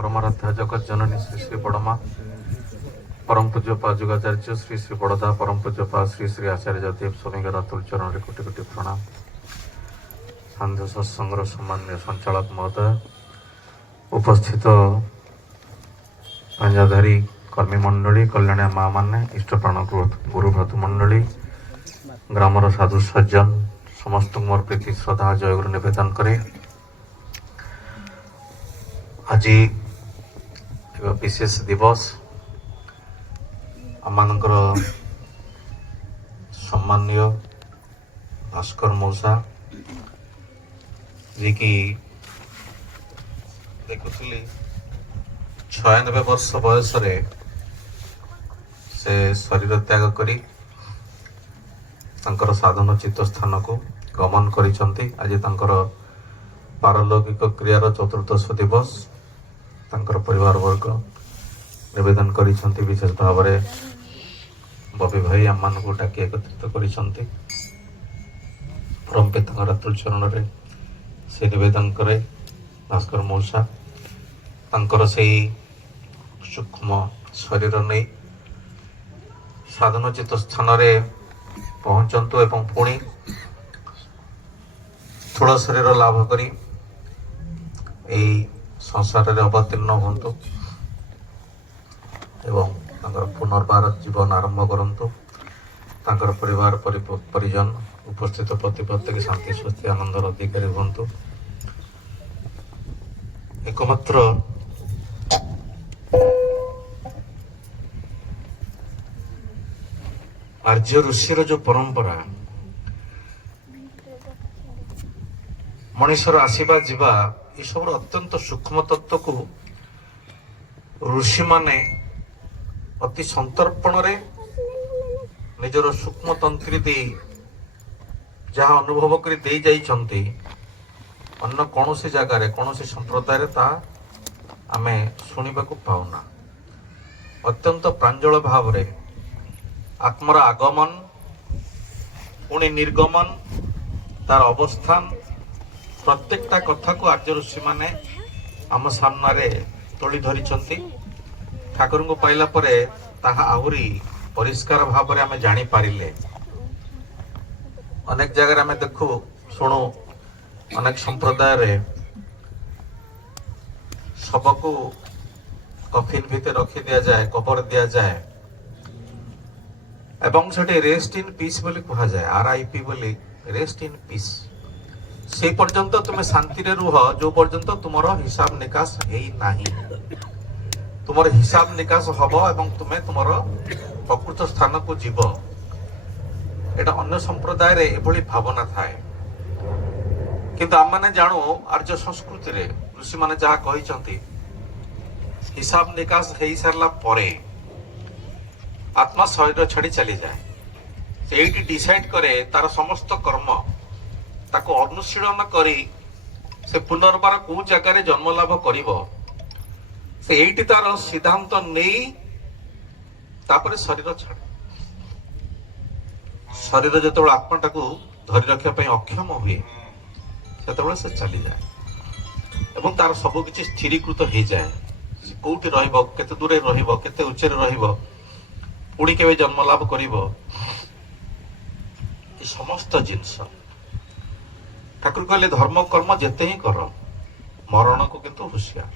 परमाराध्या जगत जननी श्री श्री बड़मा परम पूज्यपा जुगाचार्य श्री श्री बड़दा परम पूज्यपा श्री श्री आचार्य देव स्वामी अतुल चरण रे कोटि कोटि प्रणाम। सांध्य सत्संग सामान्य संचालक महोदय, उपस्थित पंजाधारी कर्मी मंडली, कल्याण माँ मैंने, इष्टप्राण गुरु भ्रातु मंडली, ग्रामर साधु सज्जन समस्त मोर प्रीति श्रद्धा जय गुरु निवेदन करे। आज विशेष दिवस आमनकर सम्मान्य भास्कर मौसा जी की देखुली 96 वर्ष बयस से शरीर त्याग करी तांकर साधन चित्त स्थान को गमन करिसंती। आज तांकर पारलौकिक क्रियार चतुर्दश दिवस तांकर परिवार वर्ग निवेदन करिसंती। विशेष भाव में बबी भाई आम को डाकी एकत्रित करिसंती। परम पिता अतुल चरण रे से निवेदन करे भास्कर मौसा तांकर सेही सूक्ष्म शरीर नहीं साधन चित्त स्थान रे पहुंचतु एवं पुणी स्थूल शरीर लाभ करी संसार रे अवतीर्ण हूँ एवं पुनर्बार जीवन आरंभ करंतु। तांकर परिवार परिजन उपस्थित प्रति प्रत्येक शांति स्वस्ति आनंदर अधिकारी हूँ। एकमात्र आर्य ऋषिर जो परंपरा मनुष्यर आसवा जीवा ये सब अत्यंत सूक्ष्म तत्व को ऋषि माने अति संतर्पण रे निजर सूक्ष्म तंत्री दे जहाँ अनुभव कर दे जाइछंती अन्य कौन सी जगार कौन सी संप्रदाय ता आमे शुणा पाऊना। अत्यंत प्रांजल भाव रे आत्मर आगमन पुणी निर्गमन तार अवस्थान प्रत्येकटा कथा को आर्य ऋषि माने आम सामने तोली धरिछंती। ठाकुर को पाइला परे ताहा आहुरी परिष्कार भाव में आम जानी पारिले। अनेक जगह आम देखु शुणु अनेक संप्रदाय रे सबको कफिन भितर रखी दिया जाए, कबर दिया जाए एवं सेठी रेस्ट इन पीस बोली कहा जाए, RIP बोली रेस्ट इन पीस। से पर्यंत तुम शांति रे रुह जो पर्यंत तुमर हिसाब निकास हेई नाही। तुमर हिसाब निकास हब एवं तुमे तुमर प्रकृत स्थान को जीव। एटा अन्य संप्रदाय रे एभली भावना थाए किंतु आम माने जानू आर्य संस्कृति रे ऋषि माने जहा कहिसंती हिसाब निकास हेई सारला परे आत्मा शरीर छाड़ी चली जाए। से डिसाइड करे तार समस्त कर्म ताको अनुशीलन करी से पुनर्बार को जगार जन्म लाभ करिवो। से एइटी तार सिद्धांत नहीं तापरे शरीर छाड़े। शरीर जो आत्माटा को धरी रखा अक्षम हुए से से चली जाए एवं तार सब किसी स्थिरीकृत हो जाए। कोठी रहिबो, केते दूरे रहिबो, केते उच्चरे रहिबो, पुणी केवे जन्म लाभ करिवो, ये समस्त जिनस ठाकुर कहले धर्म कर्म जेते ही कर मरण को किंतु होशियार।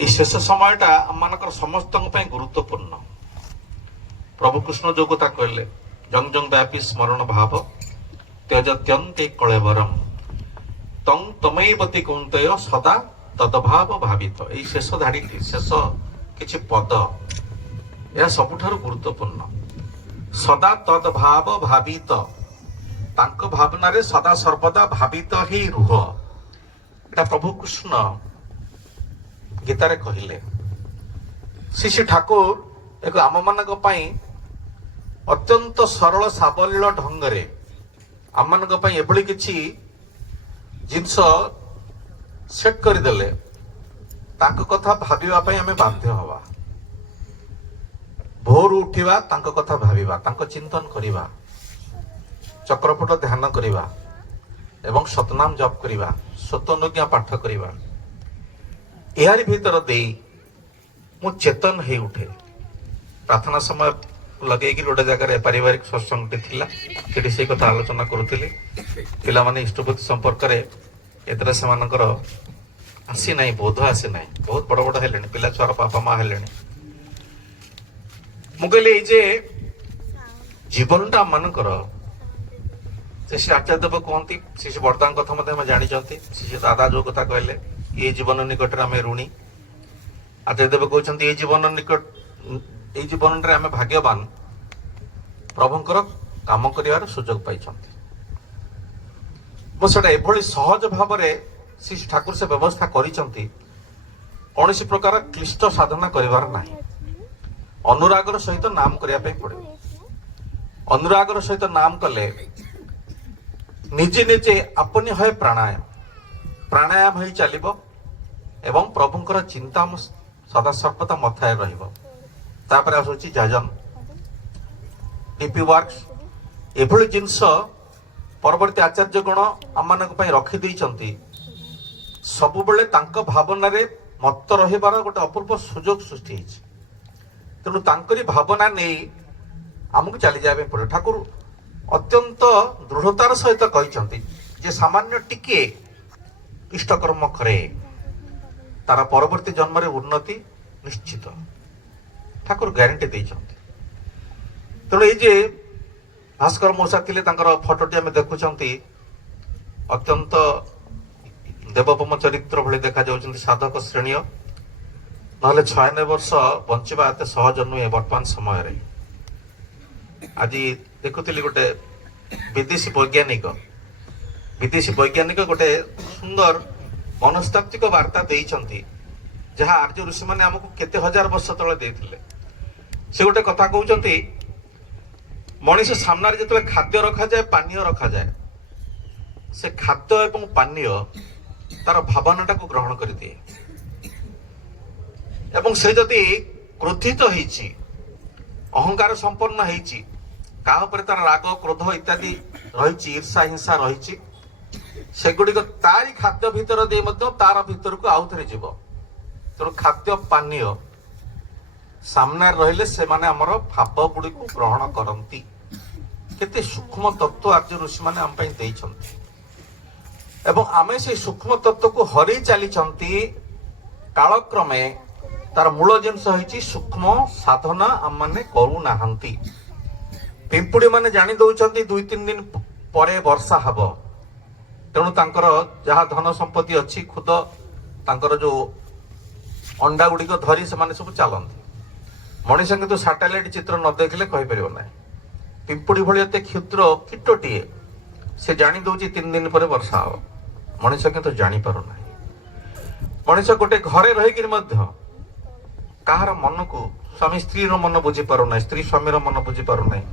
ये शेष समयटा आम समस्त गुरुत्वपूर्ण। प्रभु कृष्ण जो कथा कहले जंग जंग व्यापी स्मरण भाव त्यजत्यंते कलेवरम तंग तमैवती कौंतेय सदा तदभाव भावित। ये शेष धाड़ी शेष किछि पद यह सबुठारु गुरुत्वपूर्ण। सदा तदभाव भावित तांको भावना रे सदा सर्वदा भावित ही रुह। एटा प्रभु कृष्ण गीतारे कहिले। श्री ठाकुर एक आम मानक पई अत्यंत सरल साबलील ढंगरे आम मानक पई एभली किछि जिंस सेट कर देले तांको कथा भाबिबा पई हमें बाध्य हवा। भोर उठिबा तांको कथा भाबिबा, तांको चिंतन करिबा, चक्रपट ध्यान करिबा एवं सतनाम जप करिबा, सतनुज्ञा पाठ करिबा ଏହାରି ଭିତର ଦେଇ ମୁଁ ଚେତନ ହେଇ ଉଠେ। ପ୍ରାର୍ଥନା ସମୟ ଲଗେଇକି ଗୋଟେ ଜାଗାରେ ପାରିବାରିକ ସତ୍ସଙ୍ଗଟି ଥିଲା, ସେଠି ସେଇ କଥା ଆଲୋଚନା କରୁଥିଲି। ପିଲାମାନେ ଇଷ୍ଟପତି ସମ୍ପର୍କରେ ଏଥିରେ ସେମାନଙ୍କର ଆସିନାହିଁ, ବୋଧ ଆସିନାହିଁ। ବହୁତ ବଡ଼ ବଡ଼ ହେଲେଣି, ପିଲା ଛୁଆର ବାପା ମା ହେଲେଣି। ମୁଁ କହିଲି ଏଇ ଯେ ଜୀବନଟା ଆମମାନଙ୍କର, ସେ ଆଚାର୍ଯ୍ୟଦେବ କୁହନ୍ତି, ଶିଶୁ ବର୍ଦ୍ଧାଙ୍କ କଥା ମଧ୍ୟ ଆମେ ଜାଣିଛନ୍ତି। ଶିଶୁ ଦାଦା ଯୋଉ କଥା କହିଲେ, ଏଇ ଜୀବନ ନିକଟରେ ଆମେ ଋଣୀ। ଆଚାର୍ଯ୍ୟଦେବ କହୁଛନ୍ତି ଏଇ ଜୀବନରେ ଆମେ ଭାଗ୍ୟବାନ, ପ୍ରଭୁଙ୍କର କାମ କରିବାର ସୁଯୋଗ ପାଇଛନ୍ତି। ମୁଁ ସେଟା ଏଭଳି ସହଜ ଭାବରେ ଶ୍ରୀ ଠାକୁର ସେ ବ୍ୟବସ୍ଥା କରିଛନ୍ତି, କୌଣସି ପ୍ରକାର କ୍ଲିଷ୍ଟ ସାଧନା କରିବାର ନାହିଁ। ଅନୁରାଗର ସହିତ ନାମ କରିବା ପାଇଁ ପଡିବ। ଅନୁରାଗର ସହିତ ନାମ କଲେ ନିଜେ ନିଜେ ଆପନି ହଏ ପ୍ରାଣାୟାମ ହେଇ ଚାଲିବ ଏବଂ ପ୍ରଭୁଙ୍କର ଚିନ୍ତା ସଦା ସର୍ବଦା ମଥାରେ ରହିବ। ତାପରେ ଆସୁଛି ଯାଜନ, ଡିପି ୱାର୍କସ, ଏଭଳି ଜିନିଷ ପରବର୍ତ୍ତୀ ଆଚାର୍ଯ୍ୟ ଗଣ ଆମମାନଙ୍କ ପାଇଁ ରଖିଦେଇଛନ୍ତି। ସବୁବେଳେ ତାଙ୍କ ଭାବନାରେ ମତ ରହିବାର ଗୋଟେ ଅପୂର୍ବ ସୁଯୋଗ ସୃଷ୍ଟି ହେଇଛି। ତେଣୁ ତାଙ୍କରି ଭାବନା ନେଇ ଆମକୁ ଚାଲିଯିବା ପାଇଁ ପଡିବ। ଠାକୁର ଅତ୍ୟନ୍ତ ଦୃଢତାର ସହିତ କହିଛନ୍ତି ଯେ ସାମାନ୍ୟ ଟିକିଏ ଇଷ୍ଟକର୍ମ କରେ, ତାର ପରବର୍ତ୍ତୀ ଜନ୍ମରେ ଉନ୍ନତି ନିଶ୍ଚିତ। ଠାକୁର ଗ୍ୟାରେଣ୍ଟି ଦେଇଛନ୍ତି। ତେଣୁ ଏଇ ଯେ ଭାସ୍କର ମଉସା ଥିଲେ, ତାଙ୍କର ଫଟୋଟି ଆମେ ଦେଖୁଛନ୍ତି, ଅତ୍ୟନ୍ତ ଦେବୋପମ ଚରିତ୍ର ଭଳି ଦେଖାଯାଉଛନ୍ତି, ସାଧକ ଶ୍ରେଣୀୟ। ନହେଲେ 96 ବର୍ଷ ବଞ୍ଚିବା ଏତେ ସହଜ ନୁହେଁ ବର୍ତ୍ତମାନ ସମୟରେ। ଆଜି ଦେଖୁଥିଲି ଗୋଟେ ବିଦେଶୀ ବୈଜ୍ଞାନିକ ଗୋଟେ ସୁନ୍ଦର ମନସ୍ତାତ୍ତ୍ୱିକ ବାର୍ତ୍ତା ଦେଇଛନ୍ତି, ଯାହା ଆର୍ଯ୍ୟ ଋଷିମାନେ ଆମକୁ କେତେ ହଜାର ବର୍ଷ ତଳେ ଦେଇଥିଲେ। ସେ ଗୋଟେ କଥା କହୁଛନ୍ତି, ମଣିଷ ସାମ୍ନାରେ ଯେତେବେଳେ ଖାଦ୍ୟ ରଖାଯାଏ, ପାନୀୟ ରଖାଯାଏ, ସେ ଖାଦ୍ୟ ଏବଂ ପାନୀୟ ତାର ଭାବନାଟାକୁ ଗ୍ରହଣ କରିଦିଏ। ଏବଂ ସେ ଯଦି କ୍ରୋଧିତ ହେଇଛି, ଅହଙ୍କାର ସମ୍ପନ୍ନ ହେଇଛି, କାହା ଉପରେ ତାର ରାଗ କ୍ରୋଧ ଇତ୍ୟାଦି ରହିଛି, ଈର୍ଷା ହିଂସା ରହିଛି, ସେଗୁଡିକ ତାରି ଖାଦ୍ୟ ଭିତର ଦେଇ ମଧ୍ୟ ତାର ଭିତରକୁ ଆଉଥରେ ଯିବ। ତେଣୁ ଖାଦ୍ୟ ପାନୀୟ ସାମ୍ନାରେ ରହିଲେ ସେମାନେ ଆମର ଭାବ ଗୁଡିକୁ ଗ୍ରହଣ କରନ୍ତି। କେତେ ସୂକ୍ଷ୍ମ ତତ୍ତ୍ୱ ଆର୍ଯ୍ୟ ଋଷିମାନେ ଆମ ପାଇଁ ଦେଇଛନ୍ତି ଏବଂ ଆମେ ସେଇ ସୂକ୍ଷ୍ମ ତତ୍ତ୍ୱକୁ ହରେଇ ଚାଲିଛନ୍ତି। କାଳକ୍ରମେ ତାର ମୂଳ ଜିନିଷ ହେଇଛି ସୂକ୍ଷ୍ମ ସାଧନା ଆମମାନେ କରୁନାହାନ୍ତି। ପିମ୍ପୁଡି ମାନେ ଜାଣି ଦଉଛନ୍ତି 2-3 ଦିନ ପରେ ବର୍ଷା ହବ, ତେଣୁ ତାଙ୍କର ଯାହା ଧନ ସମ୍ପତ୍ତି ଅଛି, ଖୁଦ ତାଙ୍କର ଯୋଉ ଅଣ୍ଡା ଗୁଡିକ ଧରି ସେମାନେ ସବୁ ଚାଲନ୍ତି। ମଣିଷ କିନ୍ତୁ ସାଟେଲାଇଟ ଚିତ୍ର ନ ଦେଖିଲେ କହିପାରିବ ନାହିଁ। ପିମ୍ପୁଡି ଭଳି ଏତେ କ୍ଷୁଦ୍ର କୀଟଟିଏ, ସେ ଜାଣି ଦଉଛି 3 ଦିନ ପରେ ବର୍ଷା ହବ, ମଣିଷ କିନ୍ତୁ ଜାଣିପାରୁନାହିଁ। ମଣିଷ ଗୋଟେ ଘରେ ରହିକିରି ମଧ୍ୟ କାହାର ମନକୁ, ସ୍ୱାମୀ ସ୍ତ୍ରୀର ମନ ବୁଝି ପାରୁନାହିଁ, ସ୍ତ୍ରୀ ସ୍ୱାମୀର ମନ ବୁଝି ପାରୁନାହିଁ,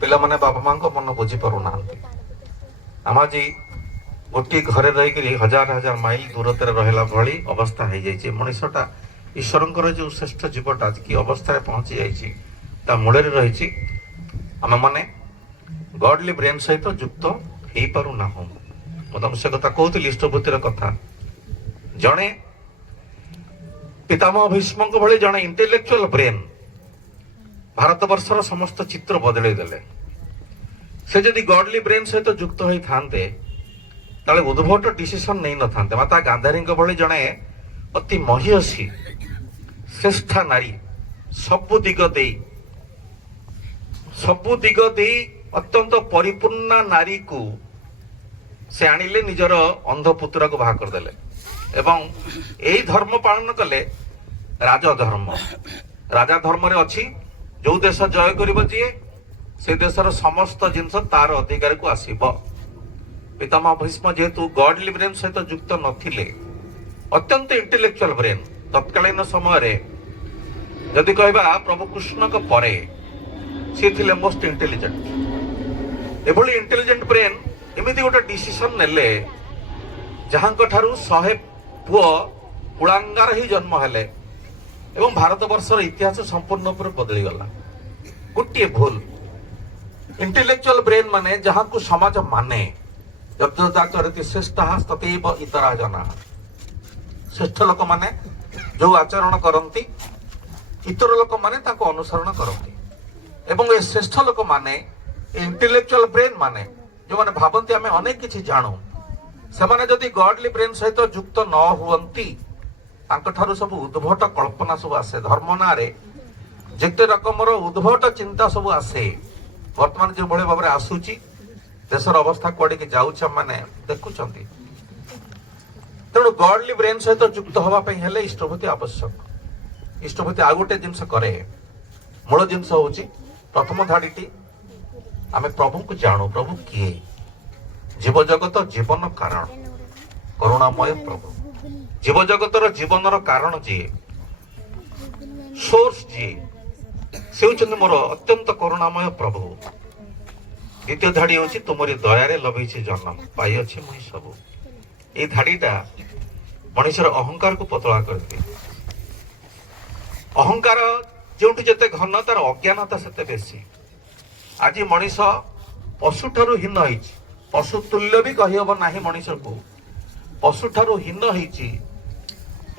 ପିଲାମାନେ ବାପା ମାଙ୍କ ମନ ବୁଝି ପାରୁନାହାନ୍ତି। ଆମ ଆଜି ଗୋଟିଏ ଘରେ ରହିକିରି ହଜାର ହଜାର ମାଇଲ ଦୂରତାରେ ରହିଲା ଭଳି ଅବସ୍ଥା ହେଇଯାଇଛି। ମଣିଷଟା ଈଶ୍ୱରଙ୍କର ଯୋଉ ଶ୍ରେଷ୍ଠ ଜୀବଟା କି ଅବସ୍ଥାରେ ପହଞ୍ଚି ଯାଇଛି, ତା ମୂଳରେ ରହିଛି ଆମେମାନେ ଗଡଲି ବ୍ରେନ ସହିତ ଯୁକ୍ତ ହେଇପାରୁନାହୁଁ। ମୁଁ ତମ ସେ କଥା କହୁଥିଲି, ଇଷ୍ଟଭୂତିର କଥା। ଜଣେ ପିତାମହ ଭୀଷ୍ମଙ୍କ ଭଳି ଜଣେ ଇଣ୍ଟେଲେକ୍ଚୁଆଲ ବ୍ରେନ ଭାରତବର୍ଷର ସମସ୍ତ ଚିତ୍ର ବଦଳେଇ ଦେଲେ। ସେ ଯଦି ଗଡଲି ବ୍ରେନ ସହିତ ଯୁକ୍ତ ହୋଇଥାନ୍ତେ, ତାହେଲେ ଉଦ୍ଭଟ ଡିସିସନ ନେଇ ନଥାନ୍ତେ। ମାତା ଗାନ୍ଧାରୀଙ୍କ ଭଳି ଜଣେ ଅତି ମହିୟସୀ ଶ୍ରେଷ୍ଠ ନାରୀ, ସବୁ ଦିଗ ଦେଇ ଅତ୍ୟନ୍ତ ପରିପୂର୍ଣ୍ଣ ନାରୀକୁ ସେ ଆଣିଲେ, ନିଜର ଅନ୍ଧ ପୁତ୍ରକୁ ବାହା କରିଦେଲେ ଏବଂ ଏଇ ଧର୍ମ ପାଳନ କଲେ ରାଜଧର୍ମ। ରାଜା ଧର୍ମରେ ଅଛି, ଯୋଉ ଦେଶ ଜୟ କରିବ ଯିଏ, ସେ ଦେଶର ସମସ୍ତ ଜିନିଷ ତାର ଅଧିକାରକୁ ଆସିବ। ପିତାମହ ଭୀଷ୍ମ ଯେହେତୁ ଗଡଲି ବ୍ରେନ ସହିତ ଯୁକ୍ତ ନଥିଲେ, ଅତ୍ୟନ୍ତ ଇଣ୍ଟେଲେକ୍ଚୁଆଲ ବ୍ରେନ, ତତ୍କାଳୀନ ସମୟରେ ଯଦି କହିବା ପ୍ରଭୁ କୃଷ୍ଣଙ୍କ ପରେ ସିଏ ଥିଲେ ମୋଷ୍ଟ ଇଣ୍ଟେଲିଜେଣ୍ଟ। ଏଭଳି ଇଣ୍ଟେଲିଜେଣ୍ଟ ବ୍ରେନ ଏମିତି ଗୋଟେ ଡିସିସନ ନେଲେ, ଯାହାଙ୍କ ଠାରୁ 100 ପୁଅ କୁଳାଙ୍ଗାର ହିଁ ଜନ୍ମ ହେଲେ ଏବଂ ଭାରତବର୍ଷର ଇତିହାସ ସମ୍ପୂର୍ଣ୍ଣ ଉପରେ ବଦଳିଗଲା। ଗୋଟିଏ ଭୁଲ, ଇଣ୍ଟେଲେକ୍ଚୁଆଲ ବ୍ରେନ ମାନେ ଯାହାକୁ ସମାଜ ମାନେ, ଶ୍ରେଷ୍ଠ ଲୋକମାନେ जो आचरण करती इतर लोक माने ताको अनुसरण करती एवं ए श्रेष्ठ लोक माने इंटेलेक्चुअल ब्रेन माने जो माने भाबंती आमे अनेक किछि जाणु से माने जदि गॉडली ब्रेन सहित युक्त न हुअंती तांक ठारू सब उद्भट कल्पना सब आसे धर्म ना रे जेते रकमर उद्भट चिंता सब आसे वर्तमान जो भले भाबरे आसुची देशर अवस्था कुआडे के जाउछ माने देखुचंती तेणु गॉडली ब्रेन सहित युक्त हवा पे हेले इष्टभूति आवश्यक इष्टभूति आ गोटे जिनस करे मूल जिनस होची प्रथम धाड़ीटी आमे प्रभु को जानू प्रभु किए जीव जगत जीवन कारण करुणामय प्रभु जीव जगतर जीवनर कारण जी सोर्स जी से होचंदी मोर अत्यंत करुणामय प्रभु द्वितीय धाड़ी होची तुमरी दयारे लभेछि जन्म पाई अछि मुई सब ए धाड़ीटा मनुष्यर अहंकार को पतला करते अहंकार जोंठु जते घन तार अज्ञानता सेते बेसी आज मनीष पशु ठारू हीन होइछि पशु तुल्य भी कहि हबो नाही मनीष को पशु ठारू हीन होइछि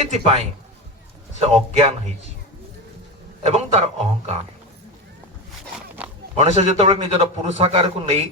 एति पाई से अज्ञान होइछि एवं तार अहंकार मनुष्य जेतेबेले निजर पुरुषाकार को नहीं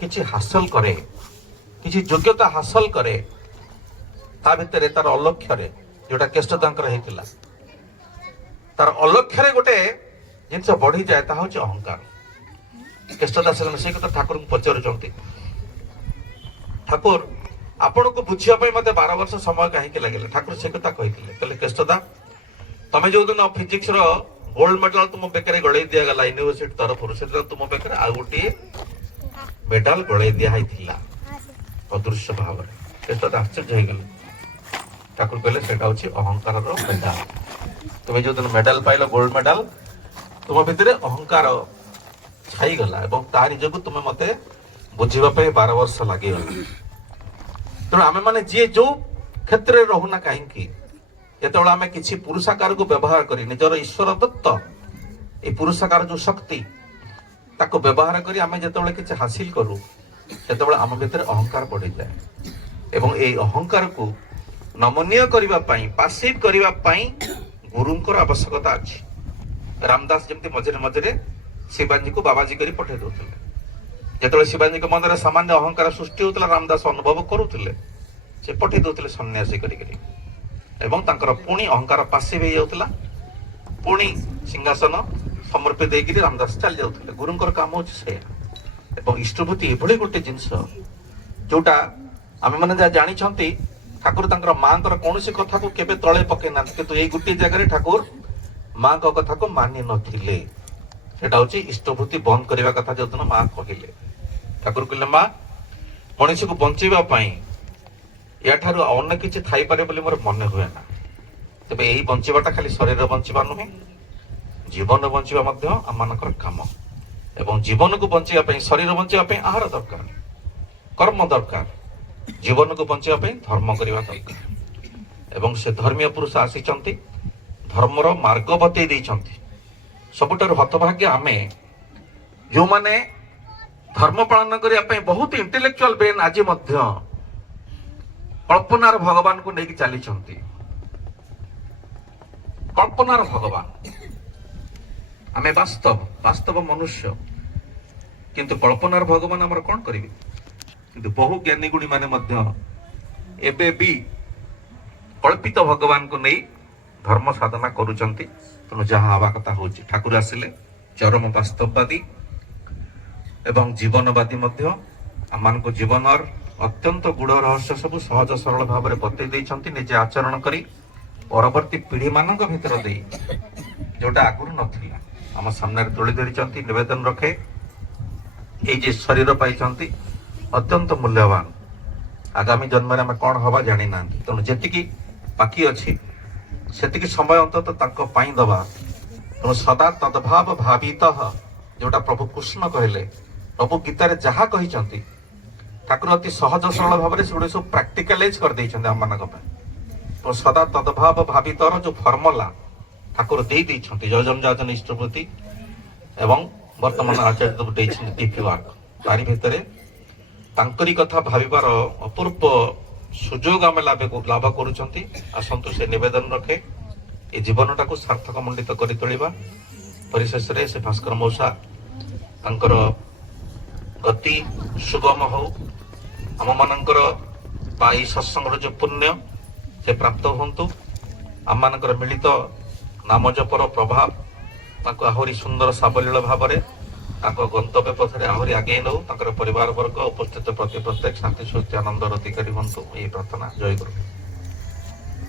किछि हासिल करे किछि योग्यता हासिल करे ता भितर तार अलक्ष्य जोटा केष्टदांकर हेतिला तार अलक्ष्य गोटे जिनस बढ़ी जाए ता होछि अहंकार केष्टदास से कथा ठाकुर को पचारुचंती ठाकुर आपण को बुझिया पई मते 12 वर्ष समय काहे लगे ठाकुर से कथा कहिथिले कहले केष्टदा तमे जो दिन फिजिक्स रो गोल्ड मेडल तुम बेकरे गळै दिया गला यूनिवर्सिटी तरफ से तुम बेकरे आ गोटी मेडल गळै दिया हैथिला अदृश्य भाव केष्टदा आश्चर्य हो गले ठाकुर कहले सेटा होछि अहंकार रो मेडल तुम जो दिन मेडल पाइलो गोल्ड मेडल तुम भितर अहंकार छाई गला एवं तारी जगु तुम मते बुझिबा पे 12 वर्ष लागि गला तेणु आमे माने जे जो क्षेत्र रे रहुना काहे की जेतेबेले आमे किछि पुरुषाकार को व्यवहार करी निजर ईश्वर दत्त ए पुरुषाकार जो शक्ति ताको व्यवहार करी आमे जेतेबेले किछि हासिल करू सेतेबेले आम भितर अहंकार बढ़ी जाए एवं ए अहंकार को नमनीय करिबा पई पासिव करिबा पई गुरुंकर आवश्यकता अछि रामदास जेमति मझे मझे शिवाजी को बाबाजी करी पठे दउथिले जेतेबेले शिवाजी के मन रे सामान्य अहंकार सृष्टि होतला रामदास अनुभव करूथिले से पठे दउथिले सन्यासी करी करी एवं तांकर पुणी अहंकार पासिव हो जाउतला पुणी सिंहासन समर्पित देगिरी रामदास चल जाउथिले गुरुंकर काम होछि से एवं इष्टभूति एभଳି गोटे जिंस जोटा आमे माने जा जानि छंती ठाकुर तांकर मांकर कोनोसी कथा को केबे तळे पके ना किंतु एई गुटी जगह ठाकुर मां को कथा को मानि नथिले सेटा होछि इष्टभूति बंद करिवा कथा जदन मां कहिले ठाकुर कहले मां मनुष्य को बंचीबा पई या ठारू अन्य किछि थाई पारे बोली मोर मन हुए ना तबे एई बंचीबाटा खाली शरीर बंचीबा नुहे जीवन बंचीबा मध्य आमानकर काम एवं जीवन को बंचीबा पई शरीर बंचीबा पई आहार दरकार कर्म दरकार जीवन को बंचीबा पई धर्म करिवा दरकार एवं से धर्मीय पुरुष आसीचंती धर्मर मार्ग बतई देइचंती सबुठार हतभाग्य आमे जो माने धर्म पालन करिया पई बहुत इंटेलेक्चुअल ब्रेन आज मध्य कल्पनार भगवान को लेकिन चली कल्पनार भगवान आमे वास्तव वास्तव मनुष्य किंतु कल्पनार भगवान आमर कौन करिवे किंतु बहु ज्ञानी गुणी माने मध्य एबे भी कल्पित भगवान को नहीं धर्म साधना करुचंती तेणु जहाँ आवा कथा होची ठाकुर आसिले चरम वास्तववादी एवं जीवनवादी मध्य आमान को जीवनर अत्यंत गुड़ रहस्य सब सहज सरल भाव में बतई देइछंती निजे आचरण करी परवर्ती पीढ़ी मानक भितर दे जोटा आगुर नथिला आम सामने तोली धरिचंती निवेदन रखे ये जे शरीर पाइचंती अत्यंत मूल्यवान आगामी जन्म में कौन हवा जानी ना तेणु जेतिकी बाकी अच्छी सेतिकी समय अंतत तांको पाई दबा तेणु सदा तद्भाव भावित जोटा प्रभु कृष्ण कहले प्रभु गीतार जहाँ कही ठाकुर अति सहज सरल भाव में से सब प्राक्टिकालाइज कर देइछन्ते हम मानक तो सदा तद्भाव भावितर जो फर्मुला ठाकुर दे देइछन्ते जजम जाजन इष्टभूति एवं वर्तमान आचार्य देइछन्ते टीपी वार्क तारी भितरे तांकरी कथा भाविबार अपूर्व ସୁଯୋଗ ଆମେ ଲାଭ କରୁଛନ୍ତି। ଆସନ୍ତୁ ସେ ନିବେଦନ ରଖେ ଏ ଜୀବନଟାକୁ ସାର୍ଥକ ମଣ୍ଡିତ କରି ତୋଳିବା। ପରିଶେଷରେ ସେ ଭାସ୍କର ମଉସା ତାଙ୍କର ଗତି ସୁଗମ ହଉ, ଆମମାନଙ୍କର ବା ଏଇ ସତ୍ସଙ୍ଗର ଯୋଉ ପୁଣ୍ୟ ସେ ପ୍ରାପ୍ତ ହୁଅନ୍ତୁ। ଆମମାନଙ୍କର ମିଳିତ ନାମ ଜପର ପ୍ରଭାବ ତାଙ୍କୁ ଆହୁରି ସୁନ୍ଦର ସାବଲୀଳ ଭାବରେ ତାଙ୍କ ଗନ୍ତବ୍ୟ ପଥରେ ଆହୁରି ଆଗେଇ ନେଉ। ତାଙ୍କର ପରିବାର ବର୍ଗ ଉପସ୍ଥିତ ପ୍ରତି ପ୍ରତ୍ୟେକ ଶାନ୍ତି ସୁସ୍ଥି ଆନନ୍ଦର ଅଧିକାରୀ ହୁଅନ୍ତୁ। ଏହି ପ୍ରାର୍ଥନା। ଜୟ ଗୁରୁ।